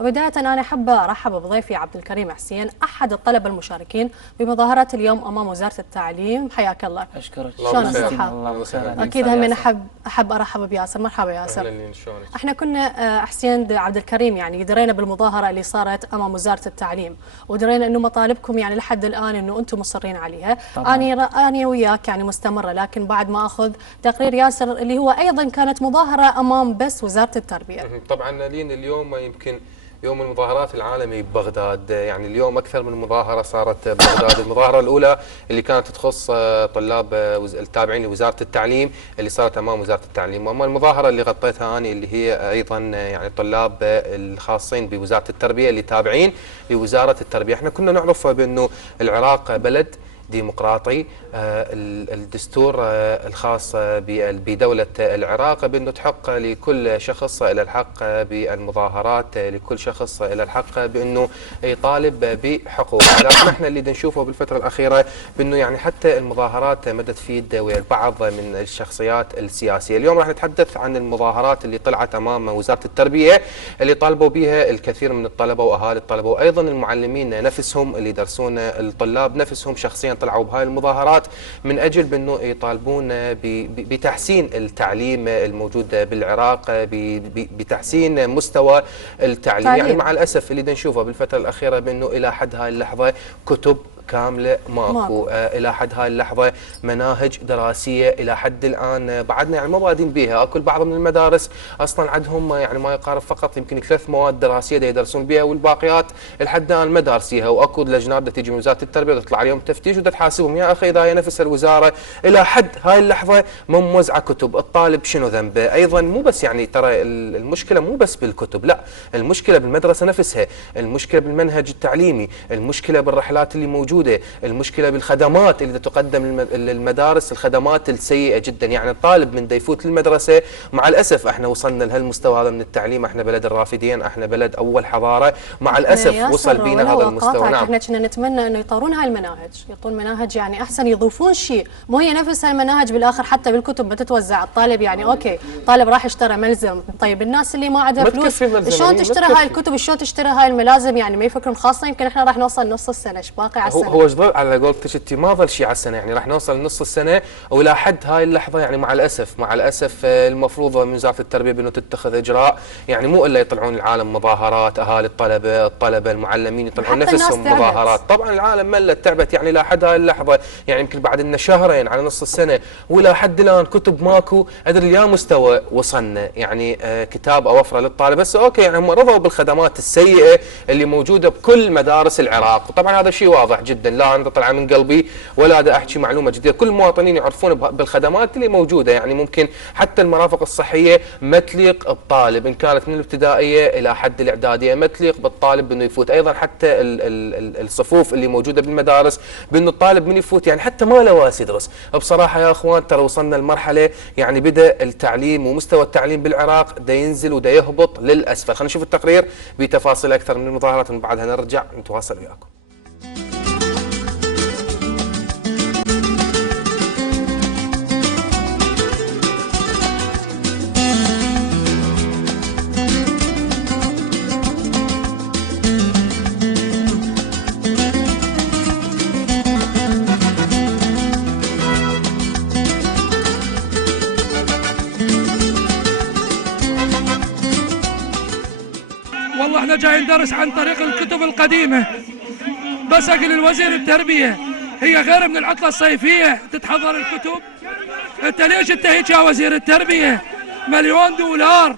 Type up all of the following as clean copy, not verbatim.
وبداية أنا حابة أرحب بضيفي عبد الكريم حسين أحد الطلبة المشاركين بمظاهرة اليوم أمام وزارة التعليم. حياك الله. أشكرك. شلون الصحة؟ الله بخير. أكيد هم أحب أرحب بياسر. مرحبا ياسر. أهلا. شلونك؟ احنا كنا حسين عبد الكريم يعني درينا بالمظاهرة اللي صارت أمام وزارة التعليم، ودرينا إنه مطالبكم يعني لحد الآن إنه أنتم مصرين عليها. أنا وياك يعني مستمرة، لكن بعد ما أخذ تقرير ياسر اللي هو أيضا كانت مظاهرة أمام بس وزارة التربية. طبعا لين اليوم يمكن يوم المظاهرات العالمي ببغداد، يعني اليوم أكثر من مظاهرة صارت ببغداد. المظاهرة الأولى اللي كانت تخص طلاب التابعين لوزارة التعليم اللي صارت أمام وزارة التعليم، وأما المظاهرة اللي غطيتها أنا اللي هي أيضا يعني الطلاب الخاصين بوزارة التربية اللي تابعين لوزارة التربية. احنا كنا نعرف بأنه العراق بلد ديمقراطي، الدستور الخاص بدولة العراق بأنه تحق لكل شخص إلى الحق بالمظاهرات، لكل شخص إلى الحق بأنه يطالب بحقوقه. لكن احنا اللي نشوفه بالفترة الأخيرة بأنه يعني حتى المظاهرات ما تفيد ويا البعض من الشخصيات السياسية. اليوم راح نتحدث عن المظاهرات اللي طلعت أمام وزارة التربية اللي طالبوا بها الكثير من الطلبة وأهالي الطلبة، وأيضا المعلمين نفسهم اللي يدرسون الطلاب نفسهم شخصيا طلعوا بهاي المظاهرات من أجل بأنه يطالبون بتحسين التعليم الموجود بالعراق، بتحسين مستوى التعليم. يعني مع الأسف اللي نشوفه بالفترة الأخيرة بأنه إلى حد هاي اللحظة كتب كاملة ماكو. إلى حد هاي اللحظة مناهج دراسية إلى حد الآن بعدنا يعني ما بادين بيها. أكل بعض من المدارس أصلا عندهم يعني ما يقارب فقط يمكن 3 مواد دراسية يدرسون بها، والباقيات لحد الآن ما دارسيها. وأكو لجنات تيجي من وزارة التربية وتطلع عليهم تفتيش وتحاسبهم. يا أخي إذا هي نفس الوزارة إلى حد هاي اللحظة ما موزعة كتب، الطالب شنو ذنبه؟ أيضا مو بس يعني ترى المشكلة مو بس بالكتب، لا، المشكلة بالمدرسة نفسها، المشكلة بالمنهج التعليمي، المشكلة بالرحلات اللي موجودة، المشكلة بالخدمات اللي تقدم للمدارس، الخدمات السيئة جدا. يعني الطالب من يفوت للمدرسة مع الأسف احنا وصلنا لهالمستوى هذا من التعليم، احنا بلد الرافدين، احنا بلد أول حضارة، مع الأسف وصل بينا هذا المستوى. نعم. احنا كنا نتمنى انه يطورون هاي المناهج، يعطون مناهج يعني احسن، يضيفون شيء، مو هي نفس هالمناهج بالاخر حتى بالكتب ما تتوزع الطالب. يعني اوكي طالب راح اشترى ملزم، طيب الناس اللي ما عندها فلوس شلون تشتري هاي الكتب، شلون تشتري هاي الملازم؟ يعني ما يفكرون خاصة يمكن احنا راح نوصل نص السنة، ايش باقي على السنة؟ هو ايش ظل على قولتك انت ما ظل شيء على السنه، يعني راح نوصل نص السنه ولا حد هاي اللحظه. يعني مع الاسف المفروض من وزاره التربيه بانه تتخذ اجراء، يعني مو الا يطلعون العالم مظاهرات، اهالي الطلبه المعلمين يطلعون نفسهم مظاهرات. طبعا العالم ملت تعبت يعني لا حد هاي اللحظه، يعني يمكن بعد لنا شهرين على نص السنه ولا حد الان كتب ماكو. ادري يا مستوى وصلنا يعني كتاب اوفره للطالب بس اوكي، يعني هم رضوا بالخدمات السيئه اللي موجوده بكل مدارس العراق. وطبعا هذا شيء واضح جدا، لا أنا طلع من قلبي ولا دا أحكي معلومة جديدة. كل المواطنين يعرفون بالخدمات اللي موجودة، يعني ممكن حتى المرافق الصحية ما تليق بطالب إن كانت من الابتدائية إلى حد الإعدادية، ما تليق بالطالب بأنه يفوت. أيضا حتى الصفوف اللي موجودة بالمدارس بأنه الطالب من يفوت يعني حتى ما له واس يدرس. بصراحة يا أخوان ترى وصلنا لمرحلة يعني بدأ التعليم ومستوى التعليم بالعراق دا ينزل ودا يهبط للأسفل. خلينا نشوف التقرير بتفاصيل أكثر من المظاهرات، من بعدها نرجع نتواصل وياكم. والله احنا جاي ندرس عن طريق الكتب القديمة، بس اقول الوزير التربية هي غير من العطلة الصيفية تتحضر الكتب. انت ليش انت هيك يا وزير التربية؟ $1,000,000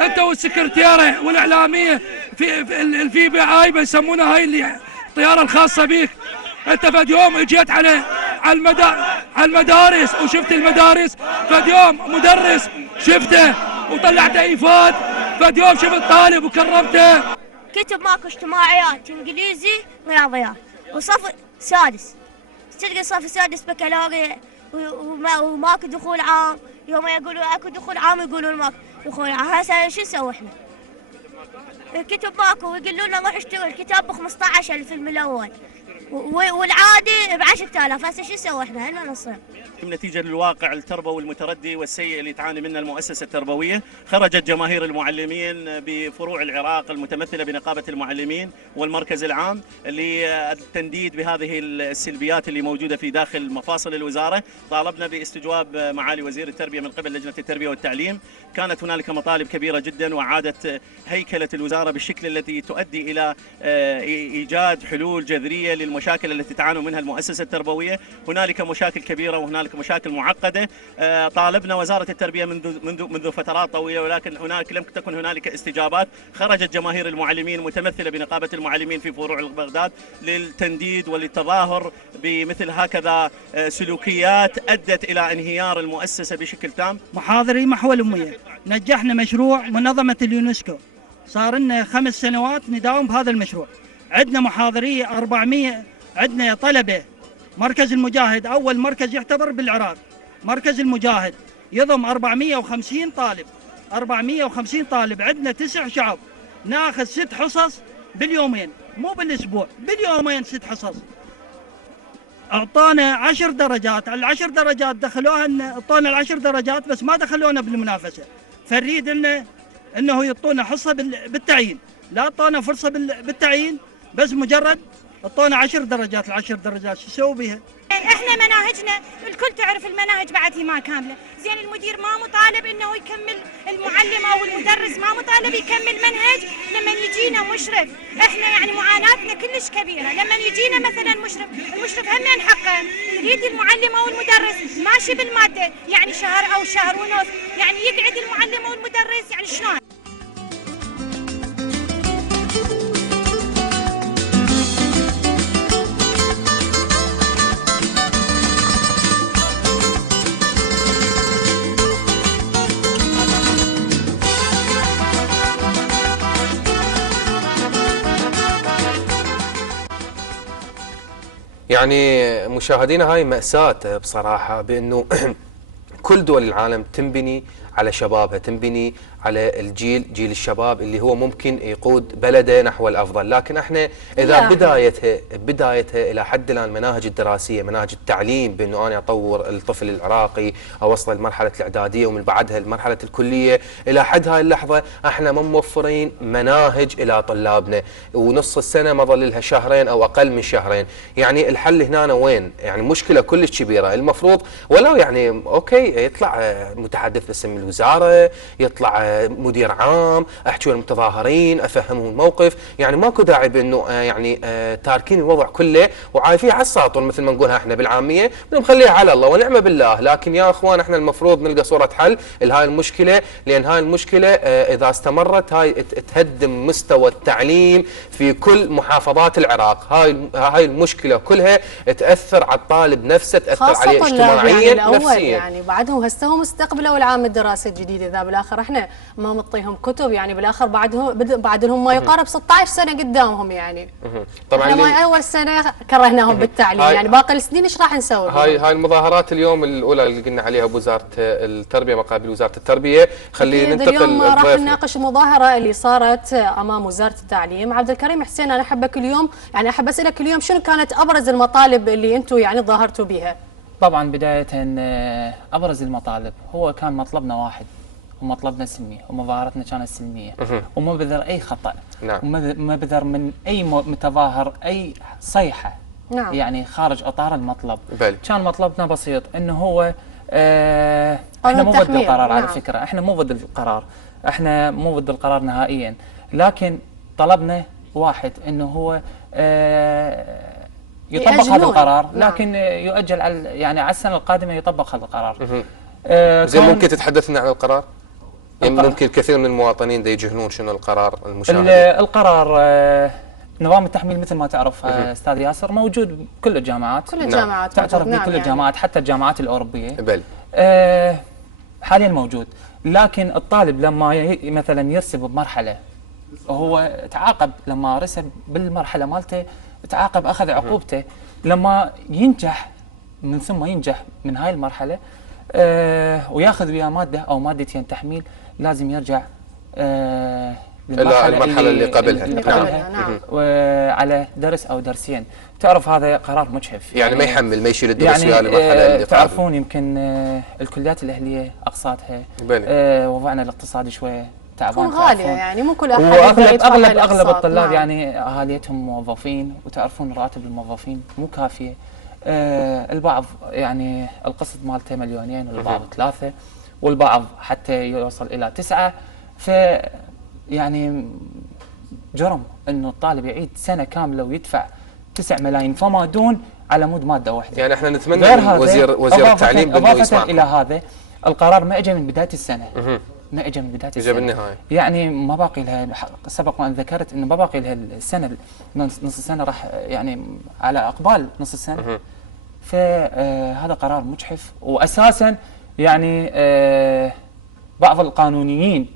انت والسكرتيرة والاعلامية في الفي بي اي بيسمونها هاي اللي الطيارة الخاصة بيك. انت فد يوم اجيت على المدارس وشفت المدارس، فد يوم مدرس شفته وطلعت ايفاد، فد يوم شفت طالب وكرمته. كتب ماكو، اجتماعيات، انجليزي، رياضيات، وصف سادس. تلقى صف سادس بكالوريا وماكو دخول عام، يوم يقولوا اكو دخول عام يقولون ماكو دخول عام. هسه شو نسوي احنا؟ الكتب ماكو، ويقولوا لنا روح اشتري الكتاب ب 15,000 الأول والعادي ب 10,000. هسه شو نسوي احنا؟ هل نصير؟ نتيجة للواقع التربوي المتردي والسيء اللي تعاني منه المؤسسة التربوية، خرجت جماهير المعلمين بفروع العراق المتمثلة بنقابة المعلمين والمركز العام للتنديد بهذه السلبيات اللي موجودة في داخل مفاصل الوزارة. طالبنا باستجواب معالي وزير التربية من قبل لجنة التربية والتعليم. كانت هنالك مطالب كبيرة جدا، وعادت هيكلة الوزارة بالشكل التي تؤدي إلى إيجاد حلول جذرية للمشاكل التي تعاني منها المؤسسة التربوية. هنالك مشاكل كبيرة وهنالك مشاكل معقدة. طالبنا وزارة التربية منذ فترات طويلة، ولكن هناك لم تكن هنالك استجابات. خرجت جماهير المعلمين متمثلة بنقابة المعلمين في فروع بغداد للتنديد وللتظاهر بمثل هكذا سلوكيات أدت إلى انهيار المؤسسة بشكل تام. محاضري محو الأمية، نجحنا مشروع منظمة اليونسكو، صار لنا 5 سنوات نداوم بهذا المشروع. عندنا محاضري 400، عندنا طلبة. مركز المجاهد أول مركز يعتبر بالعراق، مركز المجاهد يضم 450 طالب، 450 طالب. عندنا 9 شعب، ناخذ 6 حصص باليومين، مو بالأسبوع، باليومين 6 حصص. أعطانا 10 درجات، ال10 درجات دخلوها، أعطانا ال10 درجات بس ما دخلونا بالمنافسة. فنريد إنه يعطونا حصة بالتعيين، لا أعطونا فرصة بالتعيين، بس مجرد أعطونا 10 درجات. ال10 درجات شو يسوي بها؟ احنا مناهجنا الكل تعرف المناهج بعد هي ما كامله، زين المدير ما مطالب انه يكمل، المعلم او المدرس ما مطالب يكمل منهج. لما يجينا مشرف، احنا يعني معاناتنا كلش كبيره. لما يجينا مثلا المشرف هم من حقه يريد المعلم او المدرس ماشي بالماده، يعني شهر او شهر ونص، يعني يقعد المعلم او المدرس يعني شلون؟ يعني مشاهدينا هاي مأساة بصراحة، بأنه كل دول العالم تنبني على شبابها، تنبني على جيل الشباب اللي هو ممكن يقود بلده نحو الافضل. لكن احنا اذا بدايتها الى حد الان المناهج الدراسيه، مناهج التعليم، بانه انا اطور الطفل العراقي اوصله لمرحله الاعداديه ومن بعدها لمرحله الكليه، الى حد هاي اللحظه احنا ما موفرين مناهج الى طلابنا، ونص السنه ما ظل لها شهرين او اقل من شهرين. يعني الحل هنا وين؟ يعني مشكله كلش كبيره. المفروض ولو يعني اوكي يطلع متحدث باسم الوزاره، يطلع مدير عام، احكي المتظاهرين، افهمهم الموقف. يعني ماكو داعي بانه يعني تاركين الوضع كله وعايفين على الساطر مثل ما نقولها احنا بالعاميه، بنخليها على الله ونعم بالله. لكن يا اخوان احنا المفروض نلقى صوره حل لهاي المشكله، لان هاي المشكله اذا استمرت هاي تهدم مستوى التعليم في كل محافظات العراق. هاي المشكله كلها تاثر على الطالب نفسه، تاثر عليه اجتماعيا نفسيا. يعني بعدهم هسه هم استقبلوا العام الدراسي الجديد، اذا بالاخر احنا ما مطيهم كتب، يعني بالاخر بعد لهم ما يقارب 16 سنه قدامهم. يعني طبعا احنا ما اول سنه كرهناهم بالتعليم، يعني باقي السنين ايش راح نسوي؟ هاي المظاهرات اليوم الاولى اللي قلنا عليها بوزاره التربيه، مقابل وزاره التربيه. خلينا ننتقل اليوم راح نناقش المظاهره اللي صارت امام وزاره التعليم. عبد الكريم حسين، انا احبك اليوم، يعني احب اسالك اليوم شنو كانت ابرز المطالب اللي انتم يعني ظاهرتوا بها؟ طبعا بدايه ابرز المطالب هو كان مطلبنا واحد، ومطلبنا سلمي، ومظاهرتنا كانت سلميه، وما بذر اي خطا، نعم. وما بذر من اي متظاهر اي صيحه، نعم. يعني خارج اطار المطلب. بل. كان مطلبنا بسيط، انه هو احنا مو ضد القرار. نعم. على فكره احنا مو ضد القرار، احنا مو ضد القرار نهائيا، لكن طلبنا واحد، انه هو يطبق هذا القرار. نعم. لكن يؤجل على يعني على السنه القادمه يطبق هذا القرار. زين، ممكن تتحدثنا عن القرار؟ يعني ممكن كثير من المواطنين دا يجهلون شنو القرار المشاهد. القرار نظام التحميل مثل ما تعرف استاذ ياسر موجود بكل الجامعات، كل الجامعات تعترف بكل الجامعات، حتى الجامعات الاوروبيه. بل. حاليا موجود. لكن الطالب لما مثلا يرسب بمرحله، هو تعاقب لما رسب بالمرحله مالته، تعاقب اخذ عقوبته. لما ينجح من ثم ينجح من هاي المرحله وياخذ وياه ماده او مادتين تحميل، لازم يرجع إلا المرحلة اللي قبلها. اللي قبلها، نعم. وعلى درس او درسين. تعرف هذا قرار مجحف، يعني ما يحمل، ما يشيل الدرس يعني ويا المرحله اللي تعرفون يمكن الكليات الاهليه اقساطها وضعنا الاقتصادي شويه تعبان، تكون غاليه يعني مو كل احد واغلب اغلب الأقساط. اغلب الطلاب نعم. يعني اهاليتهم موظفين، وتعرفون راتب الموظفين مو كافيه. البعض يعني القسط مالته مليونين، والبعض 3، والبعض حتى يوصل الى 9. ف يعني جرم انه الطالب يعيد سنه كامله ويدفع 9 ملايين فما دون على مود ماده واحده. يعني احنا نتمنى من وزير التعليم بانه اضافه الى هذا القرار ما اجى من بدايه السنه، ما اجى من بدايه السنه، اجى بالنهايه. يعني ما باقي لها، سبق وان ذكرت انه ما باقي لها السنه، نص السنه راح يعني على اقبال نص السنه. فهذا قرار مجحف، واساسا يعني بعض القانونيين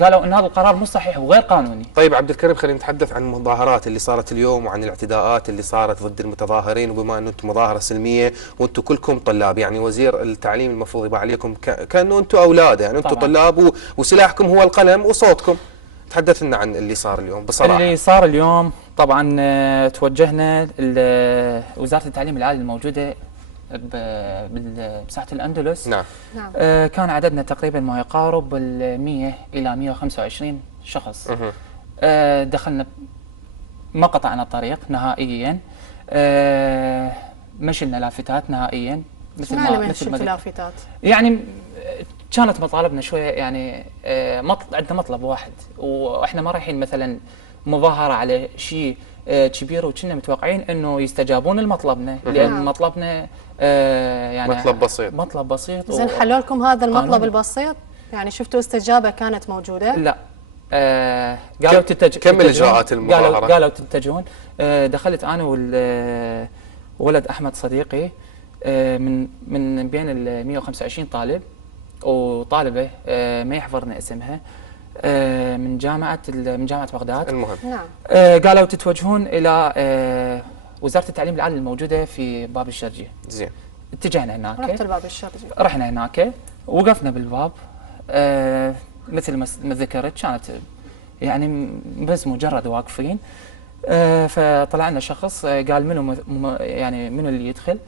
قالوا ان هذا القرار مو صحيح وغير قانوني. طيب عبد الكريم، خلينا نتحدث عن المظاهرات اللي صارت اليوم وعن الاعتداءات اللي صارت ضد المتظاهرين، وبما انه انتم مظاهره سلميه وانتم كلكم طلاب، يعني وزير التعليم المفروض يبقى عليكم كانه انتم اولاده، يعني انتم طلاب وسلاحكم هو القلم وصوتكم. تحدث لنا عن اللي صار اليوم بصراحه. اللي صار اليوم طبعا توجهنا وزاره التعليم العالي الموجوده بساحه الاندلس. نعم. كان عددنا تقريبا ما يقارب 100 الى 125 شخص. دخلنا، ما قطعنا الطريق نهائيا، ما شلنا لافتات نهائيا. مثل ما شلت لافتات يعني كانت مطالبنا شويه، يعني عندنا مطلب واحد، واحنا ما رايحين مثلا مظاهره على شيء كبير، وكنا متوقعين انه يستجابون لمطلبنا، لان مطلبنا يعني مطلب بسيط. زين، حلوا لكم هذا المطلب البسيط؟ يعني شفتوا استجابه كانت موجوده؟ لا. قالوا كمل اجراءات المظاهره. قالوا تتجهون. دخلت انا وولد احمد صديقي من بين ال 125 طالب وطالبه ما يحضرنا اسمها، من جامعه بغداد. المهم نعم. قالوا تتوجهون الى وزاره التعليم العالي الموجوده في باب الشرجيه. زين. اتجهنا هناك. رحت الباب الشرجي. رحنا هناك، وقفنا بالباب. مثل ما ذكرت كانت يعني بس مجرد واقفين. فطلع لنا شخص قال منو اللي يدخل.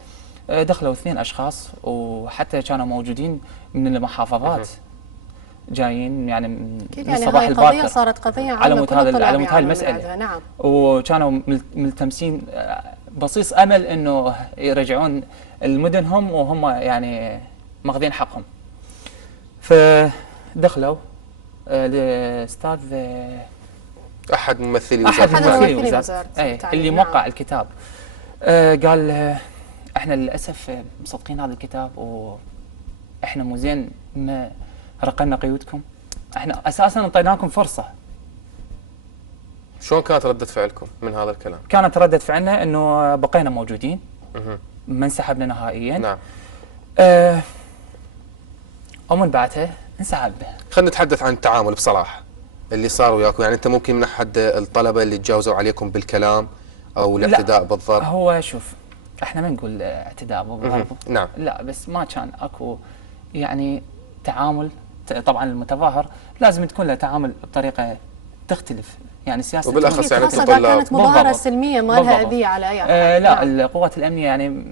دخلوا 2 اشخاص، وحتى كانوا موجودين من المحافظات جايين يعني من الصباح الباكر. قضية صارت قضية على مود هذه المسألة. نعم. وكانوا ملتمسين بصيص امل انه يرجعون المدنهم وهم يعني ماخذين حقهم. فدخلوا الاستاذ احد ممثلي وزارة اللي موقع الكتاب. قال احنا للاسف مصدقين هذا الكتاب، واحنا مو زين ما رقمنا قيودكم، احنا اساسا انطيناكم فرصه. شلون كانت ردة فعلكم من هذا الكلام؟ كانت ردة فعلنا انه بقينا موجودين، ما انسحبنا نهائيا. نعم. ومن بعدها انسحبنا. خلينا نتحدث عن التعامل بصراحه اللي صار وياكم، يعني انت ممكن من احد الطلبه اللي تجاوزوا عليكم بالكلام او الاعتداء بالضرب؟ هو شوف، احنا ما نقول اعتداء بالضرب. نعم. لا، بس ما كان اكو يعني تعامل. طبعا المتظاهر لازم تكون له تعامل بطريقه تختلف، يعني سياسه وبالاخص يعني الطلاب كانت مظاهره سلميه ما لها اذيه على اي احد. لا، القوات الامنيه يعني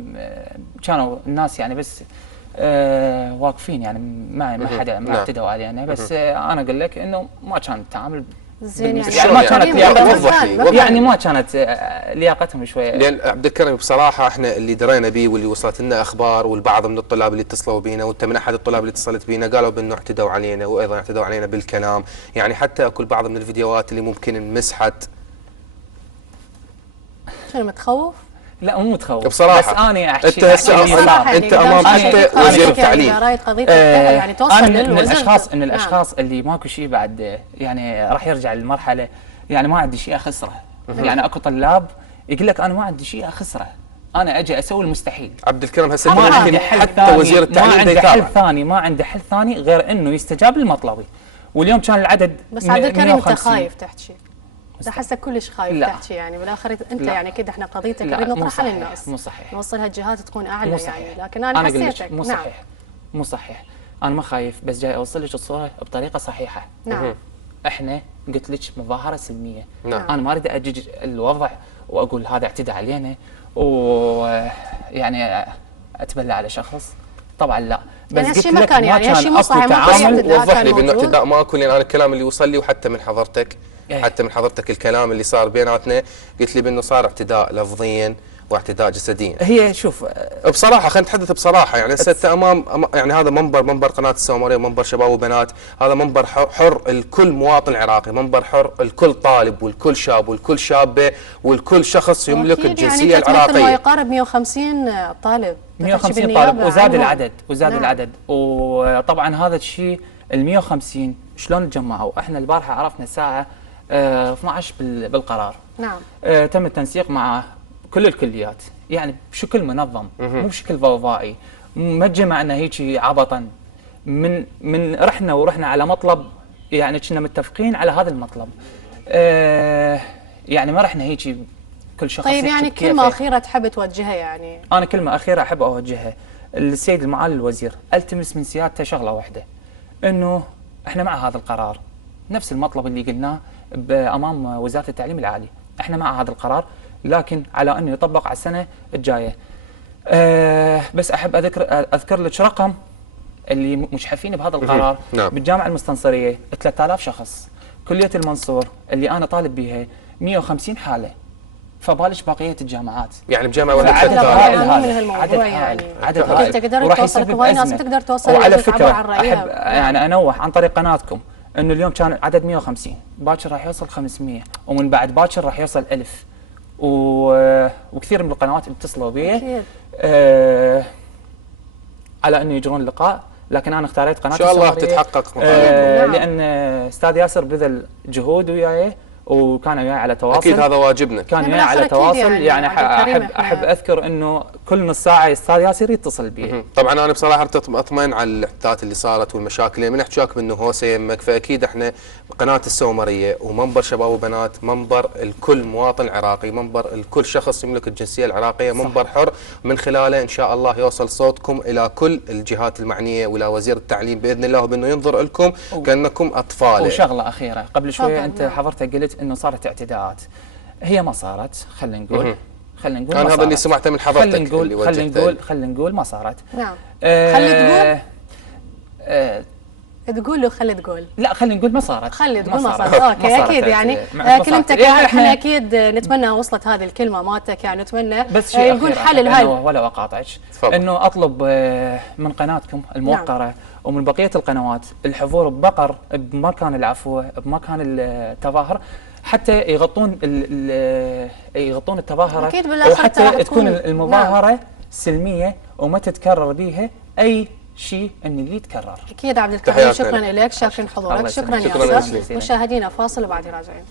كانوا الناس يعني بس واقفين، يعني ما حدا ما اعتدوا علينا، بس انا اقول لك انه ما كان التعامل زين. يعني ما كانت لياقتهم، يعني ما كانت لياقتهم شويه. لان عبد الكريم بصراحه احنا اللي درينا به واللي وصلت لنا اخبار، والبعض من الطلاب اللي اتصلوا بينا، وانت من احد الطلاب اللي اتصلت بينا، قالوا بانه اعتدوا علينا، وايضا اعتدوا علينا بالكلام، يعني حتى اكو بعض من الفيديوهات اللي ممكن انمسحت. شنو متخوف؟ لا مو متخوف بصراحه، بس انا احكي انت امام حتى وزير التعليم. يعني توصل من الاشخاص اللي ماكو شيء بعد، يعني راح يرجع للمرحله يعني ما عندي شيء اخسره. يعني اكو طلاب يقول لك انا ما عندي شيء اخسره، انا اجي اسوي المستحيل. عبد الكريم هسه ما عندي حتى وزير التعليم ما عنده حل ثاني غير انه يستجاب للمطلبي. واليوم كان العدد بس عبد الكريم انت خايف تحكي، احسك كلش خايف تحكي، يعني بالاخر انت يعني كده احنا قضيتك نريد نطرحها للناس، مو صحيح، نوصلها الجهات تكون اعلى يعني، لكن انا حسيتك مو صحيح. مو صحيح، انا ما خايف، بس جاي اوصل لك الصوره بطريقه صحيحه. نعم. احنا قلت لك مظاهره سلميه. نعم. انا ما اريد اجج الوضع واقول هذا اعتدى علينا ويعني اتبلى على شخص، طبعا لا. يعني قلت هالشيء ما لك كان يعني هالشيء مو صحيح، ما كان تعامل اعتداء وضح كان لي بانه موجود. اعتداء ماكو، لان انا الكلام اللي وصل لي وحتى من حضرتك إيه. حتى من حضرتك الكلام اللي صار بيناتنا قلت لي بانه صار اعتداء لفظيا واعتداء جسديا. هي شوف بصراحه خلينا نتحدث بصراحه، يعني هسه امام يعني هذا منبر قناه السومريه، منبر شباب وبنات، هذا منبر حر الكل مواطن عراقي، منبر حر الكل طالب والكل شاب والكل شابه والكل شخص يملك أكيد الجنسيه يعني ما العراقيه. يقارب 150 طالب 150 طالب وزاد عنهم. العدد نعم. العدد. وطبعا هذا الشيء ال 150 شلون تجمعوا؟ احنا البارحه عرفنا الساعه 12 بالقرار. نعم. تم التنسيق مع كل الكليات، يعني بشكل منظم مو بشكل ضوضائي، ما تجمعنا هيك عبطا. من رحنا على مطلب، يعني كنا متفقين على هذا المطلب. يعني ما رحنا هيك كل شخص طيب يحكي يعني بكيفه. كلمة أخيرة تحب توجهها يعني؟ أنا كلمة أخيرة أحب أوجهها للسيد المعالي الوزير، التمس من سيادته شغلة واحدة، إنه إحنا مع هذا القرار، نفس المطلب اللي قلناه أمام وزارة التعليم العالي، إحنا مع هذا القرار، لكن على أنه يطبق على السنة الجاية. بس أحب أذكر لك رقم اللي مشحفين بهذا القرار. نعم. بالجامعة المستنصرية 3000 شخص، كلية المنصور اللي أنا طالب بها 150 حالة، فبالش بقية الجامعات. يعني بجامعه ولا عدد لا، هائل يعني هذا، من هالموضوع عدد يعني. هائل، عدد أنت هائل، تقدر وراح توصل يسبب كواي ناس أزمة. تقدر توصل وعلى تعبر فكرة عن رأيها. أحب يعني أنوه عن طريق قناتكم إنه اليوم كان عدد 150، باكر راح يوصل 500، ومن بعد باكر راح يوصل 1000. وكثير من القنوات اتصلوا بي أكيد. على انه يجرون لقاء، لكن انا اختاريت قناه ان شاء الله السومرية، تتحقق نعم. لان استاذ ياسر بذل جهود وياي وكان وياي على تواصل. اكيد هذا واجبنا. كان يعني وياي على بالآخر أكيد تواصل، يعني يعني عبد الكريم احب اذكر انه كل نص ساعه استاذ ياسر يتصل بي. طبعا انا بصراحه اطمئن على الاحداثات اللي صارت والمشاكل اللي من احكي منه هوسه يمك، فاكيد احنا قناه السومريه ومنبر شباب وبنات، منبر الكل مواطن عراقي، منبر الكل شخص يملك الجنسيه العراقيه، منبر حر من خلاله ان شاء الله يوصل صوتكم الى كل الجهات المعنيه والى وزير التعليم باذن الله، وبانه ينظر لكم كانكم اطفال. وشغله اخيره، قبل شويه طبعاً. انت حضرتك قلت انه صارت اعتداءات، هي ما صارت، خلينا نقول انا ما هذا اللي صارت. سمعته من حضرتك اللي وجهته. خلينا نقول ما صارت. نعم. آه، خلي تقول. آه، تقول له خلي تقول. لا خلينا نقول ما صارت. خلي تقول ما صارت. اوكي اكيد يعني كلمتك يعني احنا اكيد نتمنى وصلت هذه الكلمه مالتك، يعني نتمنى بس شيء يكون أخير حل لهاي. ولا اقاطعك، تفضل. انه اطلب من قناتكم الموقره ومن بقيه القنوات الحضور ببقر بمكان العفو، بمكان التظاهر، حتى يغطون يغطون التظاهره، أكيد بالآخر وحتى راح تكون تكون- المظاهره سلميه وما تتكرر بها اي شيء ان اللي يتكرر. اكيد عبد الكريم، تحياتنا شكرا لك. لك، شاكرين حضورك، الله شكرا يسلمك. شكراً ياسر. ياسمين. مشاهدينا فاصل وبعدين راجعين.